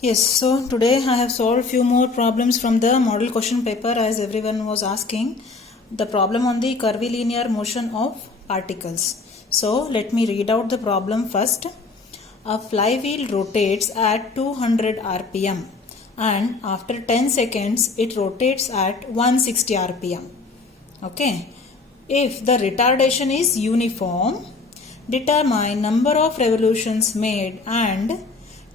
Yes, so today I have solved few more problems from the model question paper as everyone was asking. The problem on the curvilinear motion of particles. So let me read out the problem first. A flywheel rotates at 200 rpm and after 10 seconds it rotates at 160 rpm. Okay. If the retardation is uniform, determine number of revolutions made and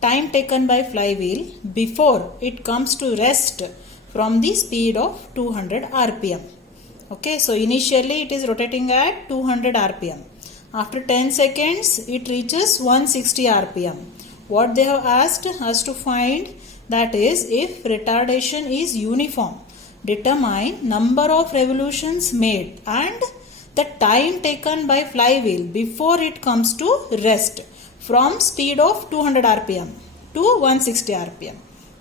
time taken by flywheel before it comes to rest from the speed of 200 rpm. Okay, so initially it is rotating at 200 rpm. After 10 seconds it reaches 160 rpm. What they have asked us to find, that is, if retardation is uniform, determine number of revolutions made and the time taken by flywheel before it comes to rest from speed of 200 rpm to 160 rpm.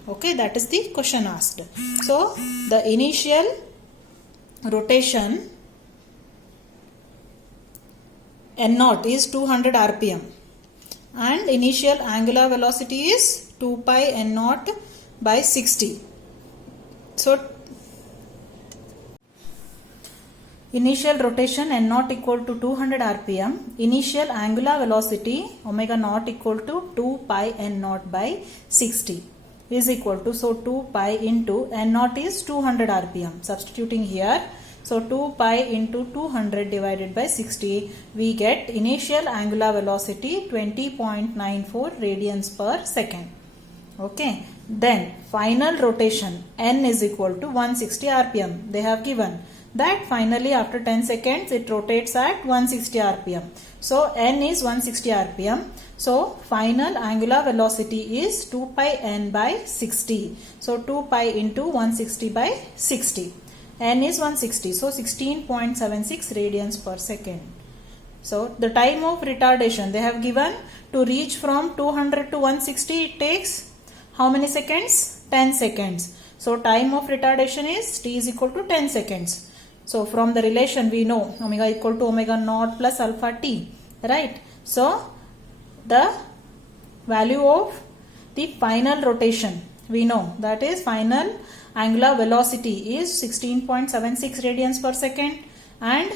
Okay, that is the question asked. So the initial rotation n0 is 200 rpm and initial angular velocity is 2 pi n0 by 60. So initial rotation n0 equal to 200 rpm, initial angular velocity omega naught equal to 2 pi n0 by 60 is equal to, so 2 pi into n0 is 200 rpm. Substituting here, so 2 pi into 200 divided by 60, we get initial angular velocity 20.94 radians per second. Okay, then final rotation n is equal to 160 rpm. They have given that finally after 10 seconds it rotates at 160 rpm. So n is 160 rpm. So final angular velocity is 2 pi n by 60. So 2 pi into 160 by 60. N is 160. So 16.76 radians per second. So the time of retardation they have given to reach from 200 to 160, it takes how many seconds? 10 seconds. So time of retardation is t is equal to 10 seconds. So from the relation we know omega equal to omega naught plus alpha t, right? So the value of the final rotation we know, that is final angular velocity is 16.76 radians per second and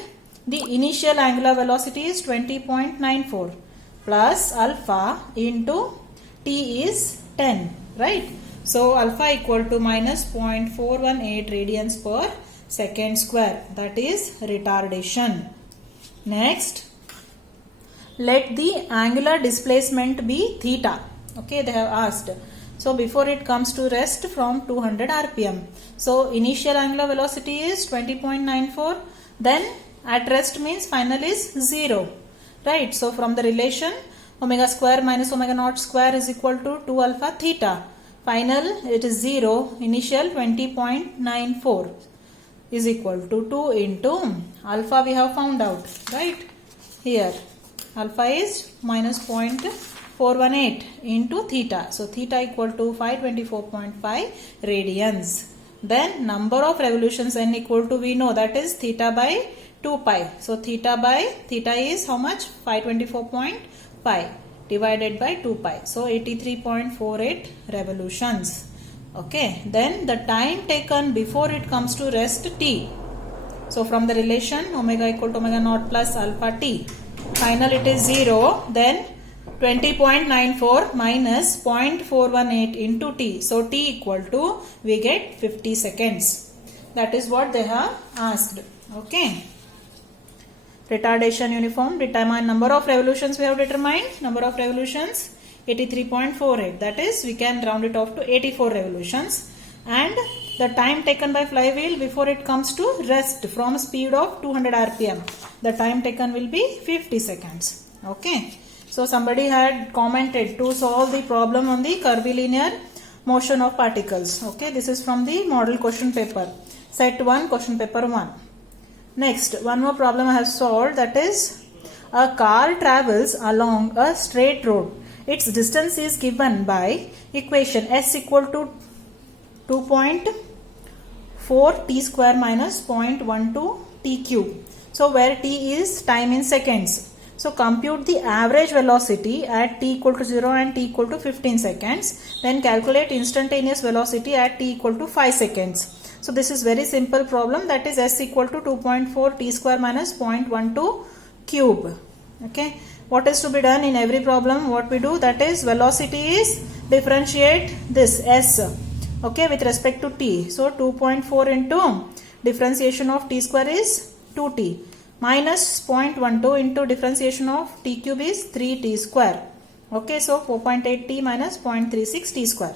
the initial angular velocity is 20.94 plus alpha into t is 10, right? So alpha equal to minus 0.418 radians per second square, that is retardation. Next, let the angular displacement be theta. Okay, they have asked. So before it comes to rest from 200 rpm. So initial angular velocity is 20.94, then at rest means final is 0, right? So from the relation omega square minus omega naught square is equal to 2 alpha theta. Final it is 0, initial 20.94 is equal to 2 into alpha we have found out, right? Here alpha is minus 0.418 into theta. So theta equal to 524.5 radians. Then number of revolutions n equal to, we know, that is theta by 2 pi. So theta is how much? 524.5 divided by 2 pi. So 83.48 revolutions. Okay, then the time taken before it comes to rest t. So from the relation omega equal to omega naught plus alpha t, final it is 0, then 20.94 minus 0.418 into t. So t equal to, we get 50 seconds. That is what they have asked. Okay. Retardation uniform, determine number of revolutions we have determined. Number of revolutions 83.48, that is we can round it off to 84 revolutions, and the time taken by flywheel before it comes to rest from speed of 200 rpm, the time taken will be 50 seconds. Okay, so somebody had commented to solve the problem on the curvilinear motion of particles. Okay, this is from the model question paper, set 1, question paper 1. Next, one more problem I have solved, that is a car travels along a straight road. Its distance is given by equation s equal to 2.4 t square minus 0.12 t cube. So where t is time in seconds, So compute the average velocity at t equal to 0 and t equal to 15 seconds. Then calculate instantaneous velocity at t equal to 5 seconds. So this is very simple problem, that is s equal to 2.4 t square minus 0.12 cube. Okay. What is to be done in every problem? What we do, that is velocity is differentiate this s, okay, with respect to t. So 2.4 into differentiation of t square is 2t minus 0.12 into differentiation of t cube is 3t square. Okay, so 4.8t minus 0.36 t square.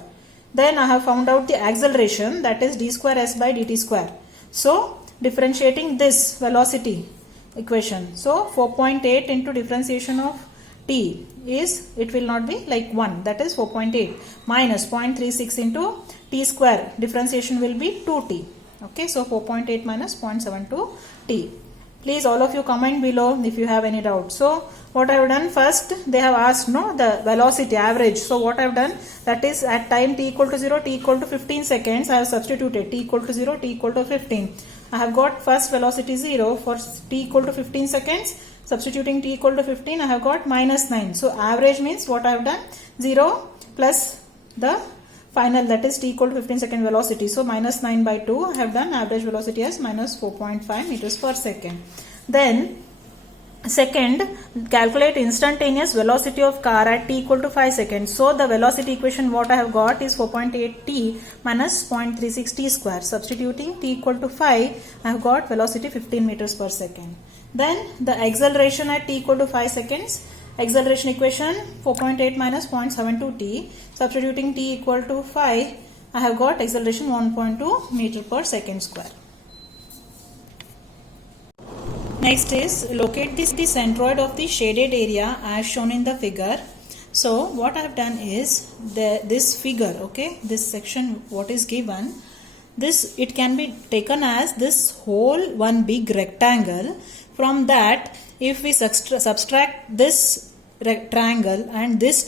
Then I have found out the acceleration, that is d square s by dt square. So differentiating this velocity equation, so 4.8 into differentiation of t is, it will not be like 1, that is 4.8 minus 0.36 into t square, differentiation will be 2t. Okay, so 4.8 minus 0.72 t. Please all of you comment below if you have any doubt. So what I have done, first they have asked the velocity average. So what I have done, that is at time t equal to 0, t equal to 15 seconds, I have substituted t equal to 0, t equal to 15. I have got first velocity 0 for t equal to 15 seconds. Substituting t equal to 15, I have got minus 9. So average means what I have done, 0 plus the final, that is t equal to 15 second velocity. So minus 9 by 2, I have done average velocity as minus 4.5 meters per second. Then second, calculate instantaneous velocity of car at t equal to 5 seconds. So the velocity equation what I have got is 4.8t minus 0.36 t square. Substituting t equal to 5, I have got velocity 15 meters per second. Then the acceleration at t equal to 5 seconds, acceleration equation 4.8 minus 0.72 t. Substituting t equal to 5, I have got acceleration 1.2 meter per second square. Next is locate the centroid of the shaded area as shown in the figure. So what I have done is this figure, okay, this section what is given, this it can be taken as this whole one big rectangle. From that, if we subtract this triangle and this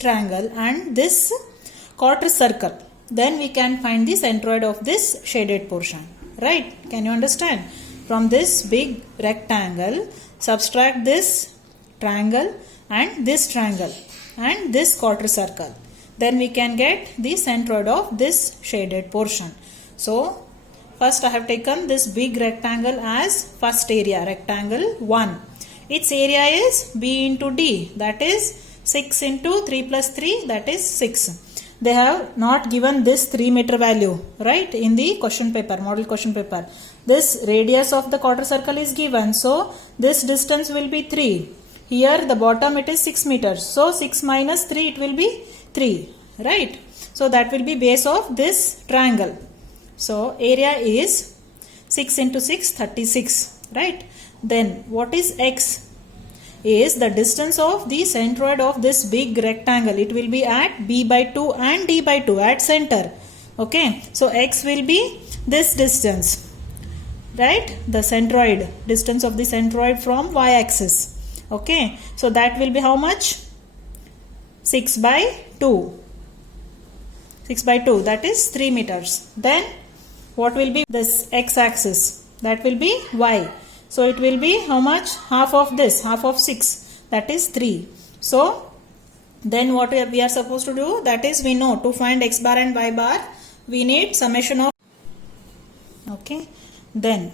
quarter circle, then we can find the centroid of this shaded portion, right? Can you understand? From this big rectangle, subtract this triangle and this quarter circle. Then we can get the centroid of this shaded portion. So first I have taken this big rectangle as first area, rectangle 1. Its area is b into d, that is 6 into 3 plus 3, that is 6. They have not given this 3 meter value, right, in the question paper, model question paper. This radius of the quarter circle is given, so this distance will be 3. Here the bottom it is 6 meters, so 6 minus 3 it will be 3, right? So that will be base of this triangle. So area is 6 into 6, 36, right? Then what is x? Is the distance of the centroid of this big rectangle. It will be at b by 2 and d by 2 at center. Okay, so x will be this distance, right? The centroid, distance of the centroid from y-axis. Okay, so that will be how much? 6 by 2. 6 by 2, that is 3 meters. Then what will be this x-axis? That will be y. So it will be how much? Half of this, half of 6, that is 3. So then what we are supposed to do, that is we know to find x bar and y bar, we need summation of, okay, then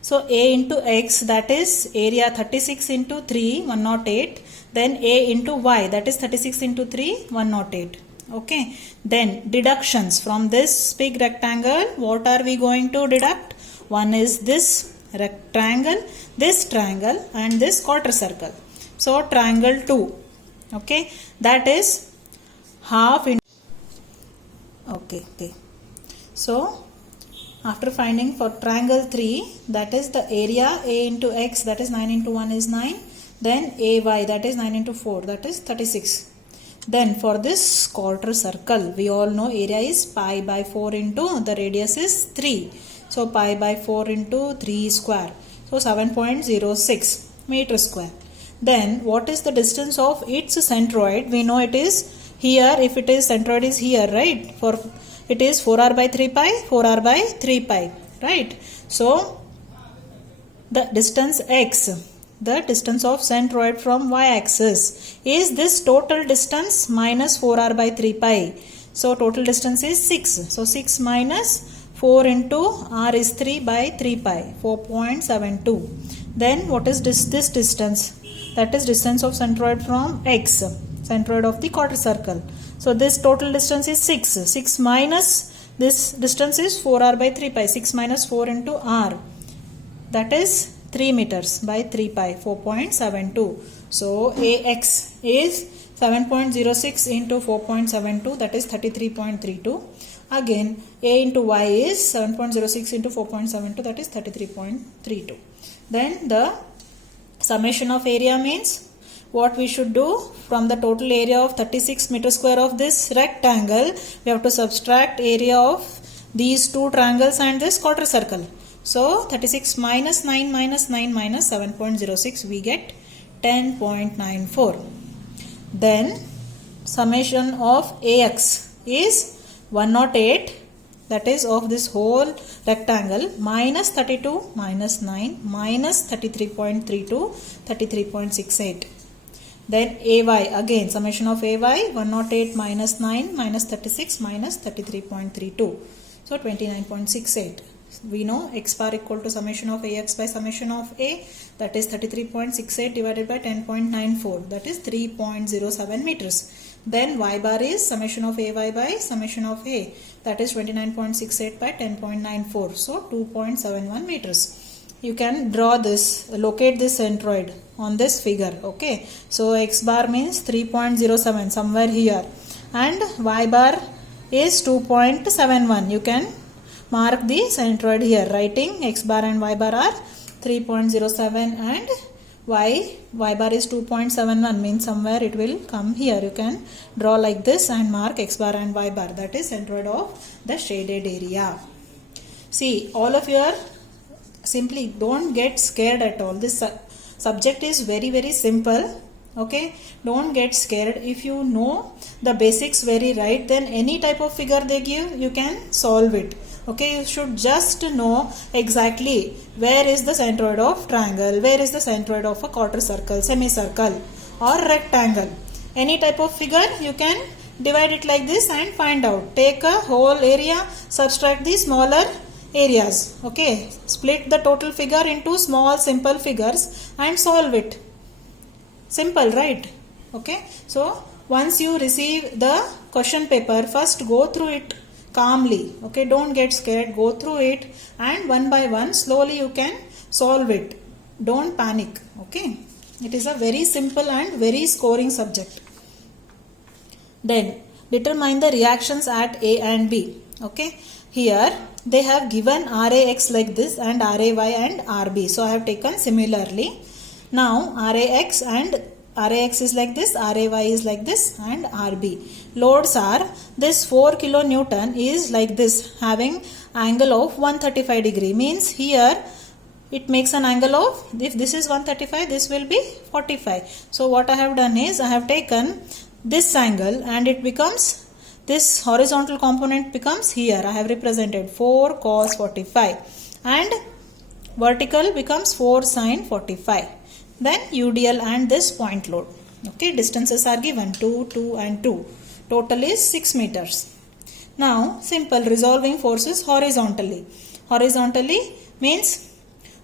so a into x, that is area 36 into 3, 108, then a into y, that is 36 into 3, 108. Okay, then deductions from this big rectangle, what are we going to deduct? One is this rectangle, this triangle and this quarter circle. So triangle 2, okay, that is half in, okay. So after finding for triangle 3, that is the area a into x, that is 9 into 1 is 9, then ay, that is 9 into 4, that is 36. Then for this quarter circle, we all know area is pi by 4 into the radius is 3. So pi by 4 into 3 square. So 7.06 meter square. Then what is the distance of its centroid? We know it is here, if it is centroid is here, right? For it is 4r by 3 pi, 4r by 3 pi, right? So the distance x, the distance of centroid from y-axis is this total distance minus 4r by 3 pi. So total distance is 6. So 6 minus 4 into r is 3 by 3 pi, 4.72. Then what is this distance? That is distance of centroid from x, centroid of the quarter circle. So this total distance is 6. 6 minus this distance is 4r by 3 pi. 6 minus 4 into r. That is 3 meters by 3 pi, 4.72. So AX is 7.06 into 4.72, that is 33.32. Again, A into Y is 7.06 into 4.72, that is 33.32. Then the summation of area means what we should do from the total area of 36 meter square of this rectangle, we have to subtract area of these two triangles and this quarter circle. So 36 minus 9 minus 9 minus 7.06, we get 10.94. Then summation of AX is 108, that is of this whole rectangle, minus 32 minus 9 minus 33.32, 33.68. Then AY, again summation of AY, 108 minus 9 minus 36 minus 33.32. So 29.68. We know x bar equal to summation of AX by summation of A, that is 33.68 divided by 10.94, that is 3.07 meters. Then y bar is summation of AY by summation of A, that is 29.68 by 10.94, so 2.71 meters. You can draw this, locate this centroid on this figure. Okay, so x bar means 3.07 somewhere here, and y bar is 2.71. You can mark the centroid here, writing x bar and y bar are 3.07 and y bar is 2.71, means somewhere it will come here. You can draw like this and mark x bar and y bar, that is centroid of the shaded area. See, all of you are simply, don't get scared at all. This subject is very simple. Okay, don't get scared. If you know the basics very right, then any type of figure they give, you can solve it. Okay, you should just know exactly where is the centroid of triangle, where is the centroid of a quarter circle, semicircle or rectangle. Any type of figure you can divide it like this and find out. Take a whole area, subtract the smaller areas. Okay, split the total figure into small simple figures and solve it. Simple, right? Okay, so once you receive the question paper, first go through it calmly. Okay, don't get scared, go through it and one by one slowly you can solve it. Don't panic. Okay, it is a very simple and very scoring subject. Then determine the reactions at A and B. Okay, here they have given RAX like this and RAY and RB, so I have taken similarly. Now RAX is like this, RAY is like this, and RB. Loads are, this 4 kilonewton is like this, having angle of 135 degree, means here it makes an angle of, if this is 135, this will be 45. So what I have done is, I have taken this angle and it becomes, this horizontal component becomes here, I have represented 4 cos 45 and vertical becomes 4 sin 45. Then UDL and this point load. Okay, distances are given 2, 2 and 2. Total is 6 meters. Now simple, resolving forces horizontally. Horizontally means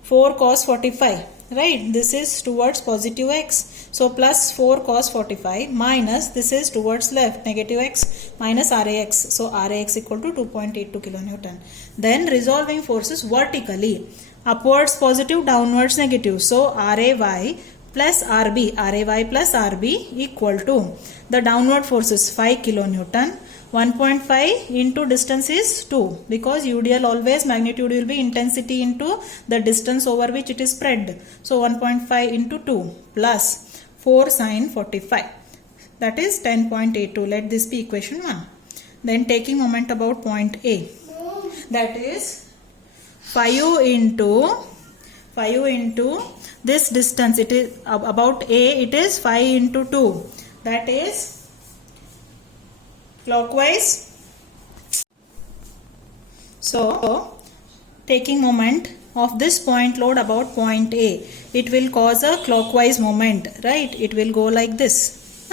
4 cos 45, right? This is towards positive x. So plus 4 cos 45 minus, this is towards left, negative x, minus RAX. So RAX equal to 2.82 kilonewton. Then resolving forces vertically, upwards positive, downwards negative. So RAY plus RB, RAY plus RB equal to the downward forces 5 kilonewton. 1.5 into distance is 2, because UDL always magnitude will be intensity into the distance over which it is spread. So 1.5 into 2 plus 4 sin 45, that is 10.82. Let this be equation 1. Then taking moment about point A, that is 5 into this distance, it is about A, it is 5 into 2, that is clockwise. So taking moment of this point load about point A, it will cause a clockwise moment, right? It will go like this.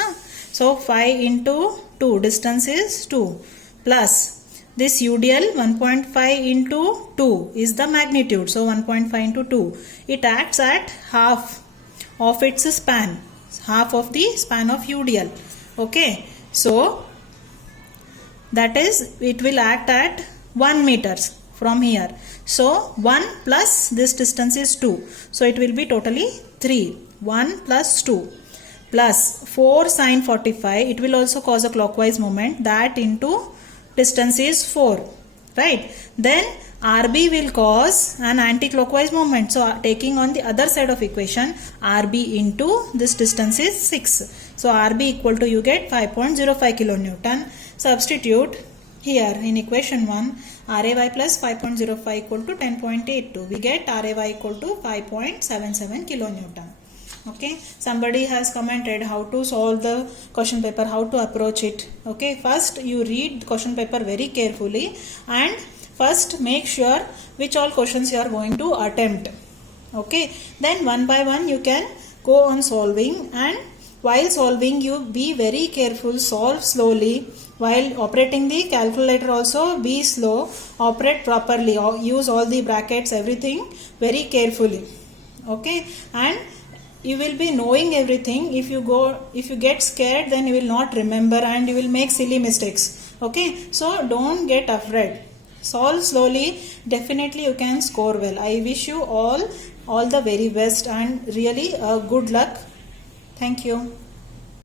So 5 into 2, distance is 2, plus this UDL 1.5 into 2 is the magnitude. So 1.5 into 2. It acts at half of its span, half of the span of UDL. Okay. So that is, it will act at 1 meters from here. So 1 plus this distance is 2. So it will be totally 3. 1 plus 2 plus 4 sine 45. It will also cause a clockwise moment. That into distance is 4. Right. Then RB will cause an anti-clockwise moment. So taking on the other side of equation, RB into this distance is 6. So RB equal to, you get 5.05 kilonewton. Substitute here in equation 1, RAY plus 5.05 equal to 10.82. We get RAY equal to 5.77 kilonewton. Okay, somebody has commented how to solve the question paper, how to approach it. Okay, first you read the question paper very carefully and first make sure which all questions you are going to attempt. Okay, then one by one you can go on solving, and while solving you be very careful, solve slowly. While operating the calculator also be slow, operate properly, use all the brackets, everything very carefully. Okay, and you will be knowing everything. If you get scared, then you will not remember and you will make silly mistakes. Okay, so don't get afraid. Solve slowly, definitely you can score well. I wish you all the very best and really good luck. Thank you.